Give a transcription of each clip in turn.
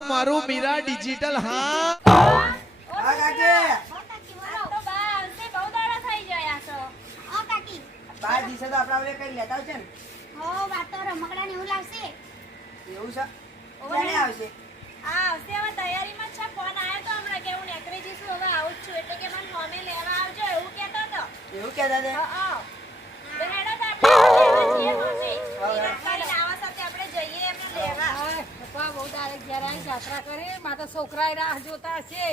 મારું મીરા ડિજિટલ હા? હા આ તો બા આવશે બહુ દાડા થઈ ગયા હા કાકી. બાર દિવસે તો આપણા કઈ લેતા આવશે ને? હો વાત તો રમકડા ને એવું લાવશે એવું છે? ક્યારે આવશે? આ આવશે હવે તૈયારીમાં છે ફોન આવ્યો તો હમણાં કે હું જઈશું હવે આવું જ છું એટલે કે મને મમ્મી લેવા આવજો એવું કહેતો હતો? એવું કહેતા હતા હા. હા. હેડો તો આપણે લેવા જઈએ ફોને. નિરાંતભાઈને આવા સાથે આપણે જઈએ એમને લેવા હાય, પપ્પા દાડે જાત્રા કરી મારા છોકરાએ રાહ જોતા છે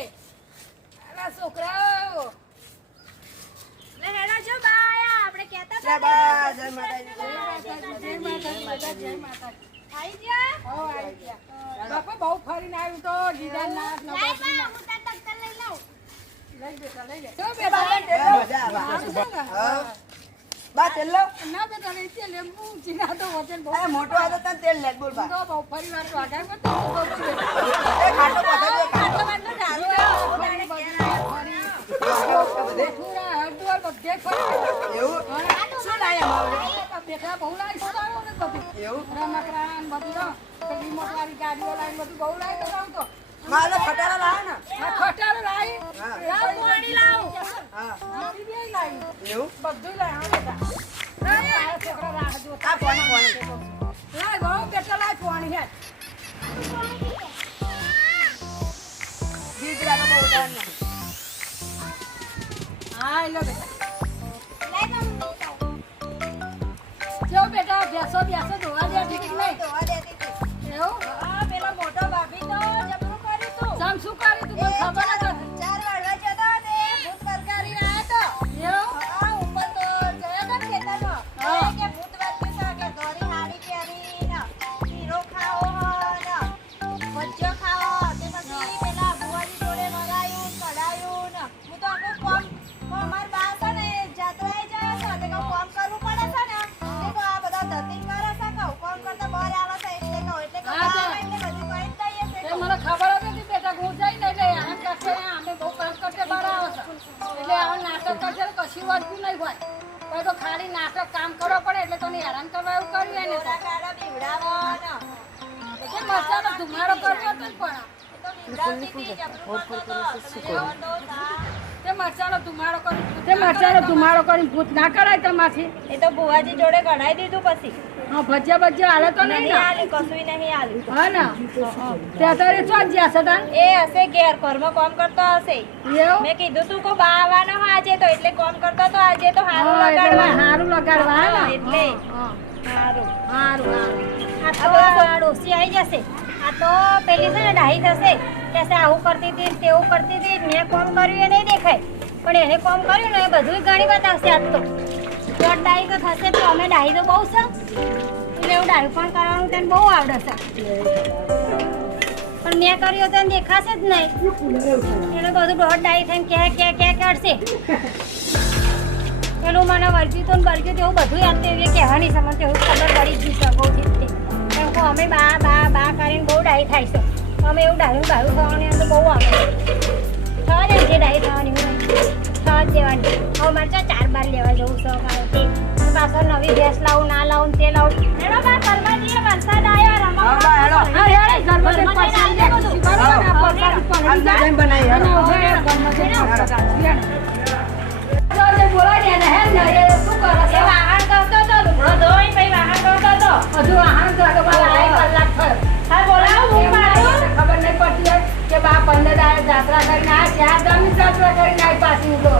અલા છોકરાઓ લે હેડા જો બાયા આપણે કહેતા જય હતા બા, જય માતાજી. જય માતાજી જય માતાજી આવી ગયા હો આવી ગયા બાપા બહુ ફરીને આવ્યું તો ગીધાનાથ, ના નવરાત્રીના. બા હું તાર દફતર લઈ લઉં લઈ બેટા લઈ લે જો બેટા મજા આવે. સારું છે ને? હા. બા તેલ લાવ. ના બેટા ને તેલ લે હું ચીના તો વજન બહુ અરે મોટો હતો તને તેલ લે બોલ બા તો બહુ પરિવાર તો આઘા કરતો તો છે. એ ખાટો દે, ખાટો. ફરી, ફરી, ફરી. મથુરા, હરિદ્વાર બધે ફરી. એવું શું લાયા માવડે? બેટા બહુ લાવી સદાયો ને બધું એવું રમકડા બધું તો મોટવાળી ગાડીઓ લાઈન બધું બહુ લાવી તો લાવું તો મારે ખટારા લાવે ને. ખટારો લાવી? લાવ પાણી લાવ. હા. લાવી. એવું? બધું લાવ છોકરા રાખજો આ પાણી પાણી? લાવ બહુ બેટા લાવ પાણી હે? દીકરા નો બહુ ઉતાર હા લો બેટા. બેસો બેસો ધોવા દે ઠીક નહીં. ધોવા દેતી શું કરી તું મને ખબર નાટક કામ કરવો પડે એટલે તને હેરાન કરવા એવું કર્યું એને તો. મરચાનો ધુમાડો કર્યો હતો પણ એ તો. તે મરચાનો ધુમાડો કરી તે મરચાનો ધુમાડો કરીને ભૂત ના કરાય તમારથી. એ તો ભુવાજી જોડે કઢાઈ દીધું પછી. હા ભજીયા ભજીયા હાલે તો નહીં નહીં ને આલ્યું કશું નહીં આલી હા ને? તે અત્યારે ચો જ જ્યાં સદા એ હશે ઘેર ઘરમાં કામ કરતો હશે. એવું? મેં કીધું તું કો બા આવવાનો હા આજે તો એટલે કામ કરતો તો આજે તો હારું લગાડવા. હારું લગાડવા હા એટલે. હારું. હારું હારું. આ તો ડોસી આવી જશે. આ તો પેલી છે ને ડાહી થશે. કહેશે આવું કરતી હતી તેવું કરતી હતી મેં કોમ કર્યું એ નહીં દેખાય. પણ એને કોમ કર્યું ને એ બધું ઘણી બતાવશે આજ તો. દોઢ ડાહી તો થશે તો અમે ડાહી તો બહુ એટલે એવું ડાહી પણ કરવાનું તને બહુ આવડે છે. પણ મેં કર્યું તો દેખાશે જ નહીં. એટલે બધું દોઢ ડાહી થઈને કે કે કે કરશે પેલું મને વર્ગ્યું તો ને વર્ગ્યું તેવું બધું યાદ તે એવી કહેવાની મને તેવું ખબર પડી ગઈ છે, બહુ જીતથી અમે બા બા બા કરીને બહુ ડાહી થાય છે. અમે એવું ડાહ્યું ડાહ્યું થવાની અંદર બહુ આવે થવા દે જે ડાહી થવાની હોય. થવા જ હવે મારે ચાર બાર લેવા જવું છે મારે તે નવી ભેંસ લાવું ના લાવું તે લાવું. હેડો બા કરવા જઈએ વરસાદ આવ્યો હા, બા, હેડો. હા હેડે. ઘરમાં જઈને ઘરમાં જઈને બધું. બરાબર ને, આ પરસાદી અંદર જઈને બનાવી હેડો. ઘરમાં જઈને હેડો. તો જે બોલાવી હે ને, શું કરે છે? વાહણ કરતો હતો લુગડો ધોઈ પછી વાહણ કરતો હતો હજુ આહાર તો આગળ બાર કલાક થયો. હા બોલાવો હું મારું ખબર નહીં પડતી કે બા પંદર દાડે જાત્રા કરીને આ ચાર ધામની જાત્રા કરીને આવી પાછી ઉડો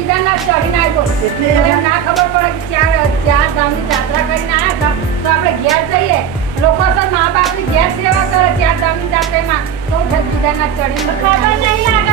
ગીધાના ચડીને આવ્યો. એટલે ના ખબર પડે કે ચાર ચાર ધામની જાત્રા કરીને આવ્યા હતા? તો આપણે ઘેર જઈએ. લોકો તો મા બાપની ઘેર સેવા કરે ચાર ધામની જાત્રામાં તો કેદારનાથ ચડીને ખબર નહીં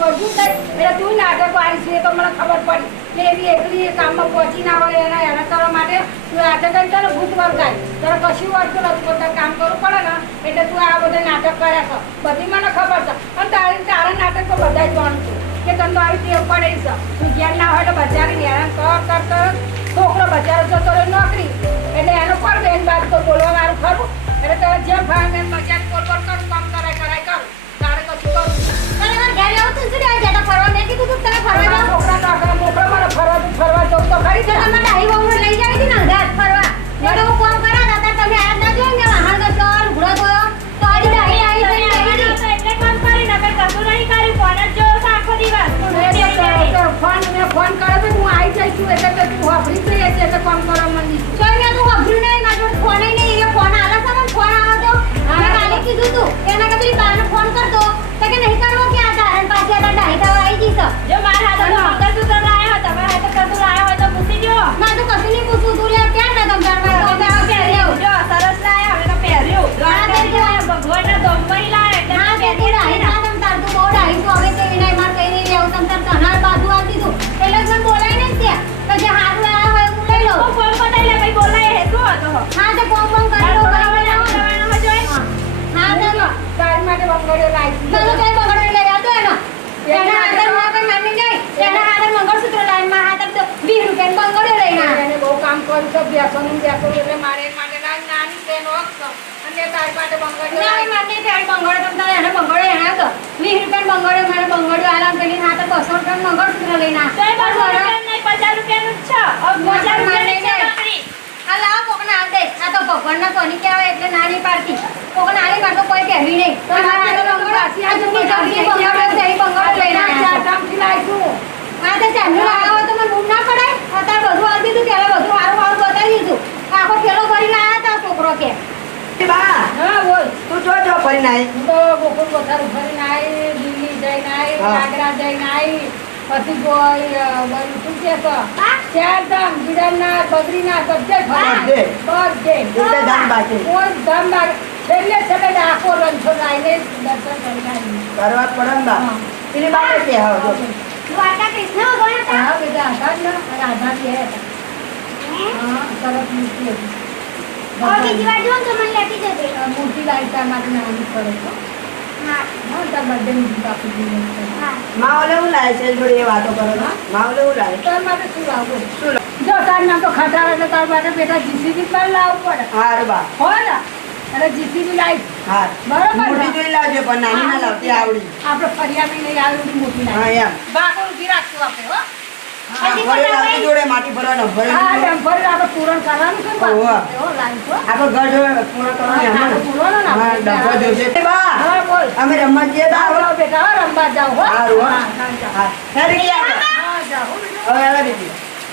વળગું થાય એટલે તું નાટક આવી છે તો મને ખબર પડી કે એવી એકલી એ કામમાં પહોંચી ના હોય એના હેરાન કરવા માટે. તું નાટક કરી તને ભૂત વળગાય તારે કશું વળતું નથી પોતાનું કામ કરવું પડે ને, એટલે તું આ બધા નાટક કર્યા છો બધી મને ખબર છે. અને તારે તારા નાટક તો બધા જ જાણું છું કે તને તો આવી ટેવ પડે છે. તું જ્ઞાન ના હોય તો બજારીને હેરાન કર કર કર. છોકરો બજાર જતો રહ્યો, નોકરી. એટલે એનો પણ બેન બાદ તો બોલવા મારું ખરું. એટલે તારે જેમ ભાઈ એમ બજાર ફરવા મારે ફરવા ફરવા જવું તો ખરી. તમે ડાહી બહુ કર્યું છે બેસવાનું બેસવાનું એટલે મારે માટે નાની છે અને તારી માટે ના લાવી. માને તે બંગડો તારે એને બંગડો એને તો. 20 રૂપિયા બંગડો બંગડો આલામ પેલી હાથે 200 રૂપિયા મંગળસૂત્ર લઈને તો બસો પચાસ રૂપિયાનું જ છે. પચાસ રૂપિયાની છે બંગડી. કોકને આલ દે. આ તો ભગવાનના સોની કહેવાય એટલે નાની પાડતી કોકને આલી પાડતો કોઈ કહેવી નહીં. તો મારા બંગડો બંગડો. બંગડો લઈને આ તો તો મને બૂમ ના પડાય અત્યારે બધું હારું હારું બતાવી દીધું આખો ઠેલો ભરીને આયા તા છોકરો કે બા હા બોલ તું જો જો ફરીને આવી હું તો ગોકુળ પથાર ફરીને આવી દિલ્હી જઈને આવી આગ્રા જઈને આવી પછી ગોઈ અ, બધું શું કે છે? ચાર ગિરનાર બદ્રીનાથ બધે બધે. બધે બધે ધામ બાકી. કોઈ ધામ બાકી. છેલ્લે છેલ્લે આખો રણછોડ દર્શન આવી. જ ને. પેલી બા કે આવો જો દ્વારકા કૃષ્ણ ભગવાન હા ને સરસ મૂર્તિ હતી. બીજી વાર તો મને લેતી જજે. માટે નાની પડે છો હા. હા તાર આપી હા. હું છે જોડે એ વાતો કરો હું માટે શું લાવવું શું જો તાર નામ તો ખટારા એટલે તાર માટે બેટા જીસીબી પણ લાવવું પડે. બા. હોય ને એટલે જીસીબી લાવી હાર. બરોબર? મોટી જોઈ લાવજો પણ નાની ના લાવતી આવડી. આપણે ફરિયાદી મોટી હા એમ. બાકો ઊભી રાખશું આપણે હો હા, જોડે માટી ભરવાનો પૂરણ કરવાનું છે. આપણે ઘર કરવાની અમે રમવા જઈએ બેટા રમવા જાઓ હા,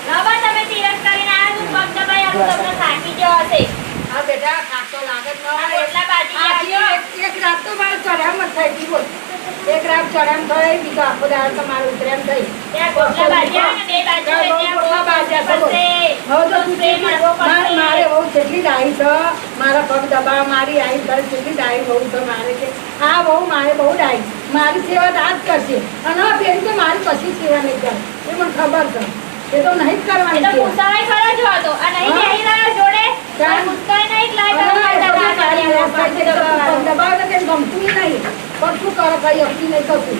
બાબા, તમે કરીને આવ્યા છો, પગ દબાઈ આવ્યું, તમને થાકી ગયો હશે. હા બેટા થાક તો ન બાજી એક- એક રાત તો મારે ચઢામ મત થઈ ગઈ બોલ એક રાત ચડમ થઈ બીજો આખો દાળ તમારો ઉતરેમ થઈ. બહુ મારે બહુ જેટલી ડાઈ છે મારા પગ દબાવ મારી આવી ઘરે જેટલી ડાઈ બહુ છે મારે કે આ બહુ મારે બહુ ડાઈ મારી સેવા તો આ કરશે. અને આ પેલી તો મારી પછી સેવા નહીં કરે એ મને ખબર છે. એ તો નહીં જ કરવાની સેવા. પૂછાવાય ખરો જ હતો. આ નહીં હા. બેહી રહ્યો જોડે. ચાલ. આ પૂછતાય નહીં, એટલે આ અને તમારે એ બધું દબાવ મારી કરી વાત સાચી છે. દબાવ. પગ દબાવે તો કંઈ ગમતું ય પગ શું કરે કઈ અપી નહીં થતું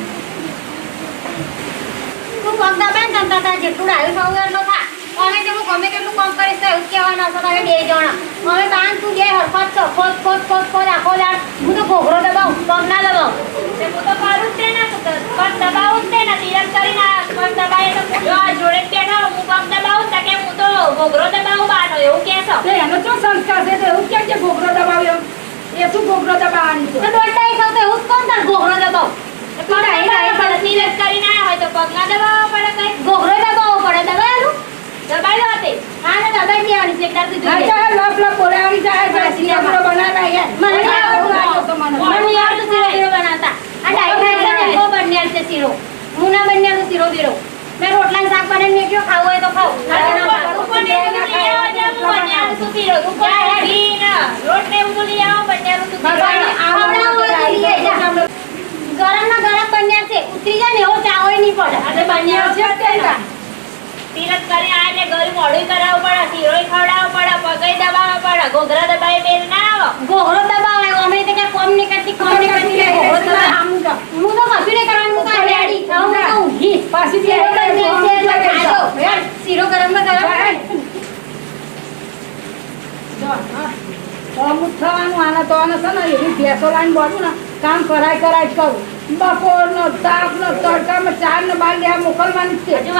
તું પગ દબાય ને તમ તાર જેટલું ડાયું થવું એટલું થા. અમે કે હું ગમે તેટલું કામ કરીશ તો એવું કહેવાના છો તમે બે જણા. હવે તાન તું જે હરફત છો ખોદ ખોદ ખોદ ખોદ આખો દાડ. હું તો ઘોઘરો દબાવું પગ ના દબાવું. તે હું તો કરું જ તે ને, તો પગ દબાવું જ તે ને, તિરક કરીને આ પગ દબાઈએ તો આ જોડે બેઠો, હું પગ દબાવું તો કે હું તો ઘોઘરો દબાવું બાનો, એવું કહે છે. એનો શું સંસ્કાર છે? તો એવું કેમ કે ઘોઘરો દબાવ્યો એ શું ઘોઘરો દબાવવાની તો છે દોડતા થાવ તો એવું જ કોણ તાર ઘોઘરો દબાવ? પગ પડે, તિરક કરીને આવ્યા હોય તો પગ ના દબાવવા પડે કંઈ. ઘોઘરો દબાવવો પડે. દબાયેલું? દબાઈ લો તે. હા ને દબાઈ દેવાની છે એકદાર તું હા જોજે. ચાલ લપ લપ બોલાવવાની જાય જાય શીરો બનાવ્યા યાર મને આવડતું તો મને. મને આવડતું શીરો બનાવતા. આ ડાઈ ખાઈ છે ને છે શીરો. હું ના શીરો બીરો મેં રોટલા શાક બને મેક્યો ખાવું હોય તો ખાવ ગરમ ના ગરમ બન્યા છે. ઉતરી જાય ને એવો પડે. અને બંને છે તે તા. કરી આ એટલે મોઢું કરાવવું પડે શીરોય ખવડાવવું પડે પગે દબાવવા પડે ઘોઘરા દબાવી બેલ ના આવે. ગોહરો દબાવે અમે તો ક્યાં કોમ નહીં કરતી કોમ નહીં કરતી. એટલે. હું તો કશું નહીં કરવાનું હું તો આ રેડી હવે હું તો ઊંઘીશ. પાછી બે શીરો છે એટલે ખાજો. હેડ. શીરો ગરમમાં ગરમ જો, હા. તો અમુક થવાનું આને તો આને છે ને એવી ભેંસો લાઈન બોલું ને કામ કરાય કરાય કરું. બપોરનો તાપનો તડકામાં ચાર ને બાર લેવા મોકલવાની છે. અને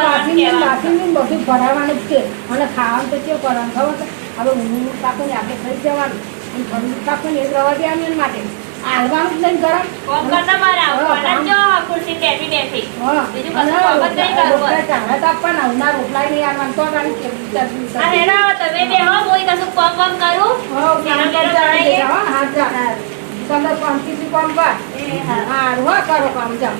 વાસીને વાસીને બધું ભરાવાનું જ છે. અને ખાવાનું તો કેવું કરવાનું ખબર હવે ઊંઘ પાકો ને આપણે ખાઈ જવાનું. અને ઠંડુ પાકો ને એ રવા દેવાનું માટે. હાલવાનું જ નહીં ગરમ કોમ કરતા મારે આવું હા, પડે કામ. જો ખુરશી બેઠી બેઠી હા. બીજું કશું બાબત નહીં કરવું. ચાલે તો આપવાના. ઉના રોટલા નહીં આવવાના. તો તારી કેવી ચટણી આ તમે બે હો કશું કોમ કોમ કરું હા, હા, હા, જા. તમે શાંતિથી કામ કર. એ હા હારું, હા, કરો કામ, જાઓ.